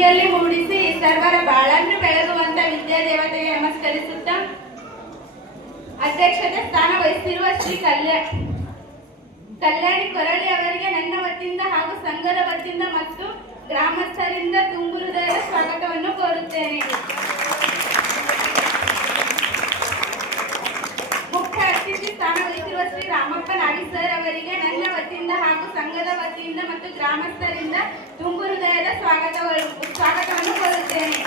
ಬುದ್ಧಿಯಲ್ಲಿ ಮೂಡಿಸಿ ಸರ್ವರ ಬಾಳನ್ನು ಬೆಳಗುವಂತ ವಿದ್ಯಾದೇವತೆಗೆ ನಮಸ್ಕರಿಸುತ್ತಾ ಅಧ್ಯಕ್ಷತೆ ಸ್ಥಾನ ವಹಿಸಿರುವ ಶ್ರೀ ಕಲ್ಯಾಣ ಕಲ್ಯಾಣಿ ಕೊರಳಿ ಅವರಿಗೆ ನನ್ನ ವತಿಯಿಂದ ಹಾಗೂ ಸಂಘದ ವತಿಯಿಂದ ಮತ್ತು ಗ್ರಾಮಸ್ಥರಿಂದ ತುಂಬು ಹೃದಯದ ಸ್ವಾಗತವನ್ನು ಕೋರುತ್ತೇನೆ. ಮುಖ್ಯ ಅತಿಥಿ ಸ್ಥಾನ ವಹಿಸಿರುವ ಶ್ರೀ ರಾಮಪ್ಪ ನಾಗಿ ಸರ್ ಅವರಿಗೆ ನನ್ನ ವತಿಯಿಂದ ಹಾಗೂ ಸಂಘದ ವತಿಯಿಂದ ಮತ್ತು ಗ್ರಾಮಸ್ಥರಿಂದ ತುಂಬು ಹೃದಯದ ಸ್ವಾಗತ ಸ್ವಾಗತವನ್ನು ಕೋರುತ್ತೇನೆ.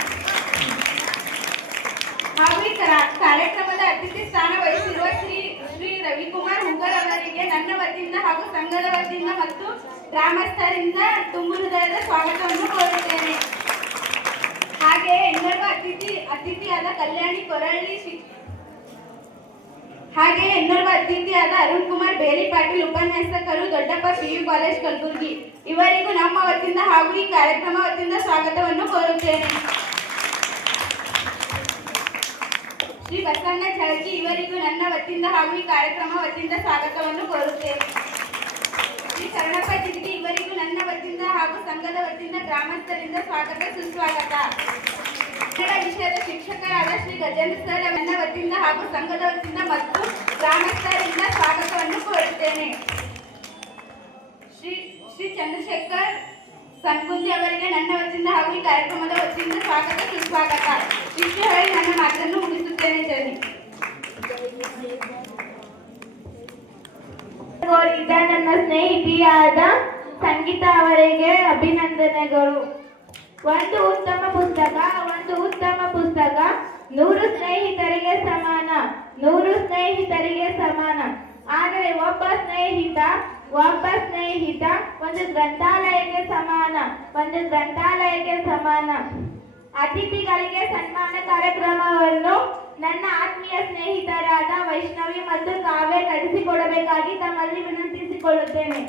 ಹಾಗೂ ಈ ಕಾರ್ಯಕ್ರಮದ ಅತಿಥಿ ಸ್ಥಾನ ವಹಿಸಿರುವ ಶ್ರೀ ಶ್ರೀ ರವಿಕುಮಾರ್ ಹುಗರ್ ಅವರಿಗೆ ನನ್ನ ವತಿಯಿಂದ ಹಾಗೂ ಸಂಘದ ವತಿಯಿಂದ ಮತ್ತು ಗ್ರಾಮಸ್ಥರಿಂದ ತುಂಬು ಹೃದಯದ ಸ್ವಾಗತವನ್ನು ಕೋರುತ್ತೇನೆ. ಹಾಗೆ ಇನ್ನೊಬ್ಬ ಅತಿಥಿ, ಅತಿಥಿಯಾದ ಕಲ್ಯಾಣಿ ಕೊರಳ್ಳಿ ಹಾಗೆ ಇನ್ನೊಬ್ಬ ಅತಿಥಿಯಾದ ಅರುಣ್ ಕುಮಾರ್ ಬೇಲಿ ಪಾಟೀಲ್ ಉಪನ್ಯಾಸಕರು ದೊಡ್ಡಪ್ಪ ಪಿಯು ಕಾಲೇಜ್ ಕಲಬುರಗಿ. ಇವರಿಗೂ ನಮ್ಮ ವತಿಯಿಂದ ಹಾಗೂ ಈ ಕಾರ್ಯಕ್ರಮ ವತಿಯಿಂದ ಸ್ವಾಗತವನ್ನು ಕೋರುತ್ತೇನೆ. ಶ್ರೀ ಬಸವಣ್ಣ ಚಳಕಿ ಇವರಿಗೂ ನನ್ನ ವತಿಯಿಂದ ಹಾಗೂ ಈ ಕಾರ್ಯಕ್ರಮ ವತಿಯಿಂದ ಸ್ವಾಗತವನ್ನು ಕೋರುತ್ತೇನೆ. ಶ್ರೀ ಶರಣಪ್ಪ ಜಿದ್ಗಿ ಇವರಿಗೂ ನನ್ನ ವತಿಯಿಂದ ಹಾಗೂ ಸಂಘದ ವತಿಯಿಂದ ಗ್ರಾಮಸ್ಥರಿಂದ ಸ್ವಾಗತ ಸುಸ್ವಾಗತ. ಕನ್ನಡ ವಿಷಯದ ಶಿಕ್ಷಕರಾದ ಶ್ರೀ ಗಜೇಂದ್ರ ಸರ್ ನನ್ನ ವತಿಯಿಂದ ಹಾಗೂ ಸಂಘದ ವತಿಯಿಂದ ಮತ್ತು ಗ್ರಾಮಸ್ಥರಿಂದ ಸ್ವಾಗತವನ್ನು ಕೋರುತ್ತೇನೆ. ಶ್ರೀ ಶ್ರೀ ಚಂದ್ರಶೇಖರ್ ಸನ್ಗುಂದಿ ಅವರಿಗೆ ನನ್ನ ವತಿಯಿಂದ ಹಾಗೂ ಈ ಕಾರ್ಯಕ್ರಮದ ವತಿಯಿಂದ ಸ್ವಾಗತ, ಸುಸ್ವಾಗತ. ಇಷ್ಟು ಹೇಳಿ ನನ್ನ ಮಾತನ್ನು ಮುಗಿಸುತ್ತೇನೆ ಜನಿ ನನ್ನ ಸ್ನೇಹಿತಿಯಾದ ಸಂಗೀತ ಅವರಿಗೆ ಅಭಿನಂದನೆಗಳು. ಒಂದು ಉತ್ತಮ ಪುಸ್ತಕ, ಒಂದು ಉತ್ತಮ ಪುಸ್ತಕ. ನೂರು ಸ್ನೇಹಿತರಿಗೆ ಸಮಾನ, ನೂರು ಸ್ನೇಹಿತರಿಗೆ ಸಮಾನ. ಒಬ್ಬ ಸ್ನೇಹಿತ ಒಬ್ಬ ಸ್ನೇಹಿತ ಒಂದು ಗ್ರಂಥಾಲಯಕ್ಕೆ ಸಮಾನ, ಒಂದು ಗ್ರಂಥಾಲಯಕ್ಕೆ ಸಮಾನ. ಅತಿಥಿಗಳಿಗೆ ಸನ್ಮಾನ ಕಾರ್ಯಕ್ರಮವನ್ನು ನನ್ನ ಆತ್ಮೀಯ ಸ್ನೇಹಿತರಾದ ವೈಷ್ಣವಿ ಮತ್ತು ಕಾವ್ಯ ನಡೆಸಿಕೊಡಬೇಕಾಗಿ ತಮ್ಮಲ್ಲಿ ವಿನಂತಿಸಿಕೊಳ್ಳುತ್ತೇನೆ.